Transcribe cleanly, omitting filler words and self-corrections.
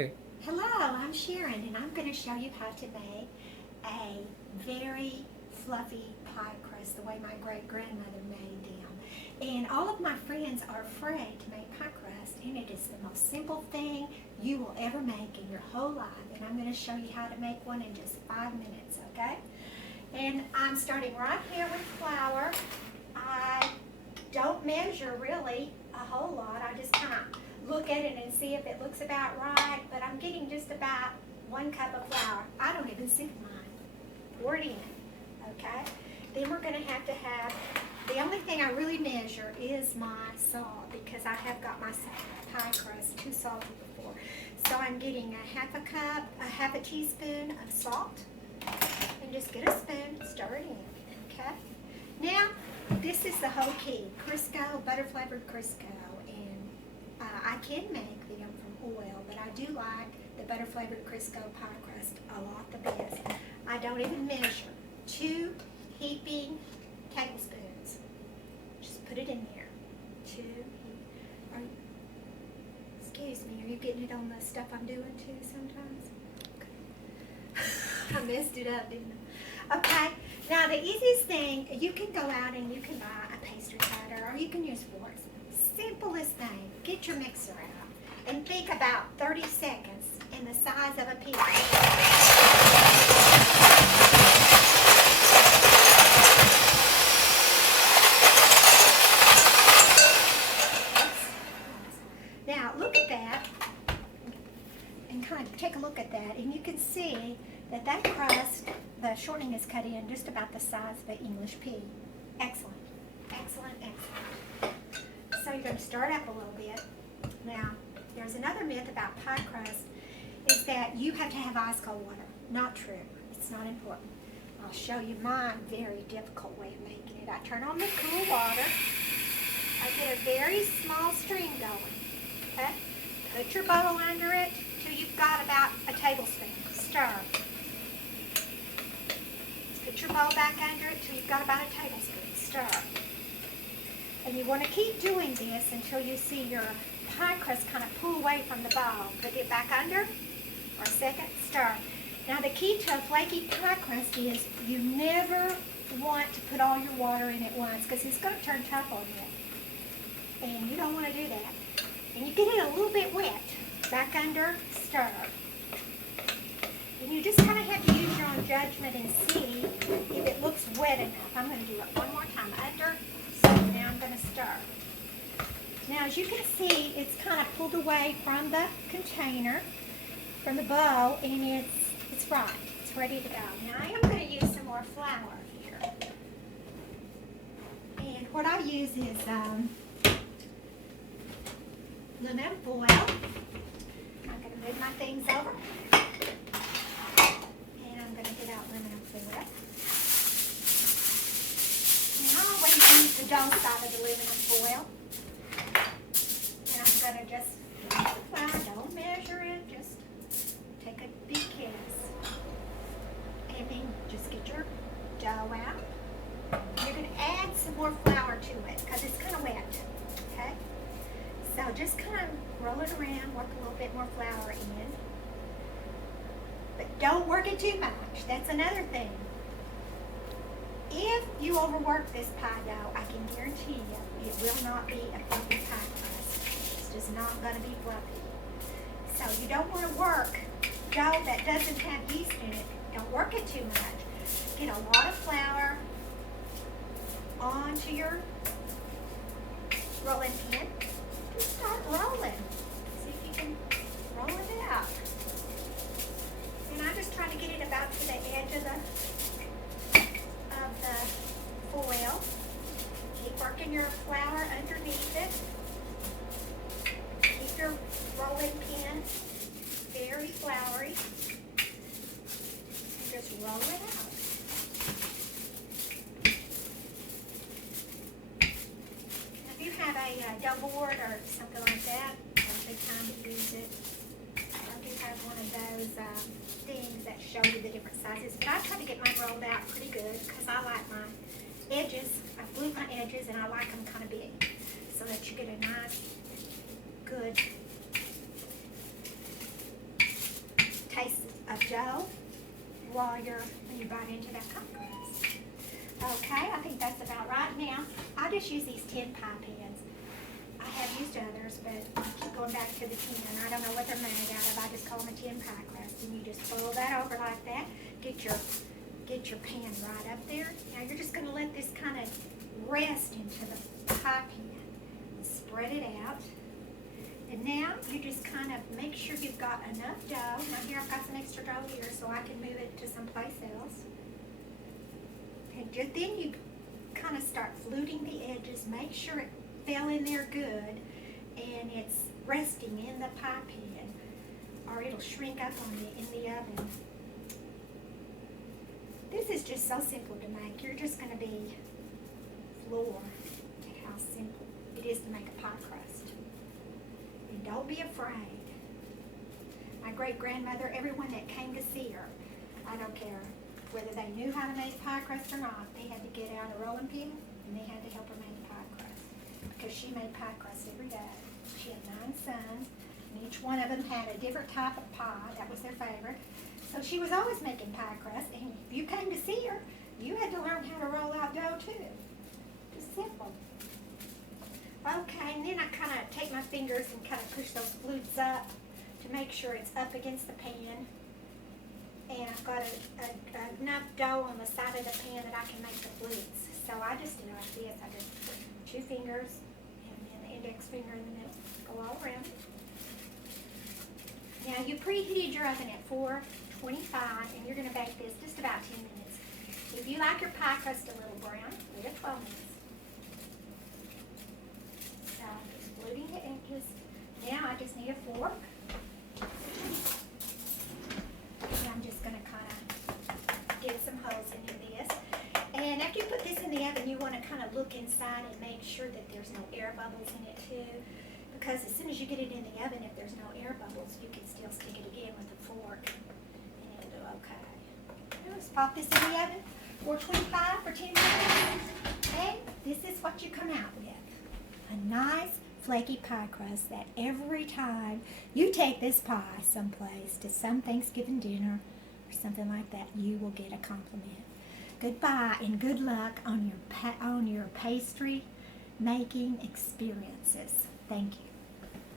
Okay. Hello, I'm Sharon, and I'm going to show you how to make a very fluffy pie crust the way my great-grandmother made them. And all of my friends are afraid to make pie crust, and it is the most simple thing you will ever make in your whole life. And I'm going to show you how to make one in just 5 minutes, okay? And I'm starting right here with flour. I don't measure really a whole lot. I just kind of look at it and see if it looks about right, but I'm getting just about 1 cup of flour. I don't even sift mine. Pour it in, okay? Then we're going to have, the only thing I really measure is my salt, because I have got my pie crust too salty before. So I'm getting a half a teaspoon of salt, and just get a spoon, stir it in, okay? Now, this is the whole key, Crisco, butter-flavored Crisco. I can make them from oil, but I do like the butter-flavored Crisco pie crust a lot the best. I don't even measure. 2 heaping tablespoons. Just put it in there. 2 excuse me, are you getting it on the stuff I'm doing too sometimes? Okay. I messed it up, didn't I? Okay, now the easiest thing, you can go out and you can buy a pastry cutter, or you can use forks. Simplest thing, get your mixer out and think about 30 seconds in the size of a pea. Now look at that and kind of take a look at that, and you can see that that crust, the shortening is cut in just about the size of an English pea. Excellent, excellent, excellent. So you're going to stir it up a little bit. Now, there's another myth about pie crust, is that you have to have ice cold water. Not true. It's not important. I'll show you my very difficult way of making it. I turn on the cool water. I get a very small stream going. Okay? Put your bowl under it till you've got about a tablespoon. Stir. Put your bowl back under it till you've got about a tablespoon. Stir. And you want to keep doing this until you see your pie crust kind of pull away from the bowl. Put it back under for a second, stir. Now the key to a flaky pie crust is you never want to put all your water in at once, because it's going to turn tough on you. And you don't want to do that. And you get it a little bit wet. Back under, stir. And you just kind of have to use your own judgment and see if it looks wet enough. I'm going to do it one more time. Under. Now I'm going to stir. Now as you can see, it's kind of pulled away from the container, from the bowl, and it's right. It's ready to go. Now I am going to use some more flour here. And what I use is aluminum foil. I'm going to move my things over. And I'm going to get out aluminum foil. And I always use the dough side of the aluminum foil. And I'm going to just use the flour, don't measure it, just take a big kiss. And then just get your dough out. You're going to add some more flour to it because it's kind of wet, okay? So just kind of roll it around, work a little bit more flour in. But don't work it too much. That's another thing. If you overwork this pie dough, I can guarantee you it will not be a fluffy pie crust. It's just not going to be fluffy. So you don't want to work dough that doesn't have yeast in it. Don't work it too much. Get a lot of flour onto your rolling pin. Just start rolling. See if you can roll it out. And I just try to get it about to the edge of the foil. Keep working your flour underneath it. Keep your rolling pin very floury. And just roll it out. If you have a dough board or something like that, it's a good time to use it. I do have one of those things that show you the different sizes. But I try to get mine rolled out pretty good because I like my edges. I flute my edges and I like them kind of big so that you get a nice, good dough while you bite into that pie crust. Okay, I think that's about right. Now, I just use these tin pie pans. I have used others, but I keep going back to the tin. I don't know what they're made out of. I just call them a tin pie crust. And you just fold that over like that. Get your pan right up there. Now you're just going to let this kind of rest into the pie pan. Spread it out. And now you just kind of make sure you've got enough dough. Now here I've got some extra dough here so I can move it to someplace else. And then you kind of start fluting the edges. Make sure it fell in there good and it's resting in the pie pan or it'll shrink up on you in the oven. This is just so simple to make. You're just going to be floored at how simple it is to make a pie crust. And don't be afraid. My great-grandmother, everyone that came to see her, I don't care whether they knew how to make pie crust or not, they had to get out a rolling pin and they had to help her make pie crust because she made pie crust every day. She had 9 sons and each one of them had a different type of pie. That was their favorite. So she was always making pie crust, and if you came to see her, you had to learn how to roll out dough too. Just simple. Okay, and then I kind of take my fingers and kind of push those flutes up to make sure it's up against the pan. And I've got enough dough on the side of the pan that I can make the flutes. So I just do it like this. I just put 2 fingers and then the index finger in the middle. Go all around it. Now you preheated your oven at 425 and you're going to bake this just about 10 minutes. If you like your pie crust a little brown, wait at 12 minutes. So just fluting the edges. Now I just need a fork. And I'm just going to kind of get some holes into this. And after you put this in the oven, you want to kind of look inside and make sure that there's no air bubbles in it too. Because as soon as you get it in the oven, if there's no air bubbles, you can still stick it again with a fork and it'll do okay. Now let's pop this in the oven, 425 for 10 minutes. And this is what you come out with. A nice flaky pie crust that every time you take this pie someplace to some Thanksgiving dinner or something like that, you will get a compliment. Goodbye and good luck on your pastry making experiences. Thank you.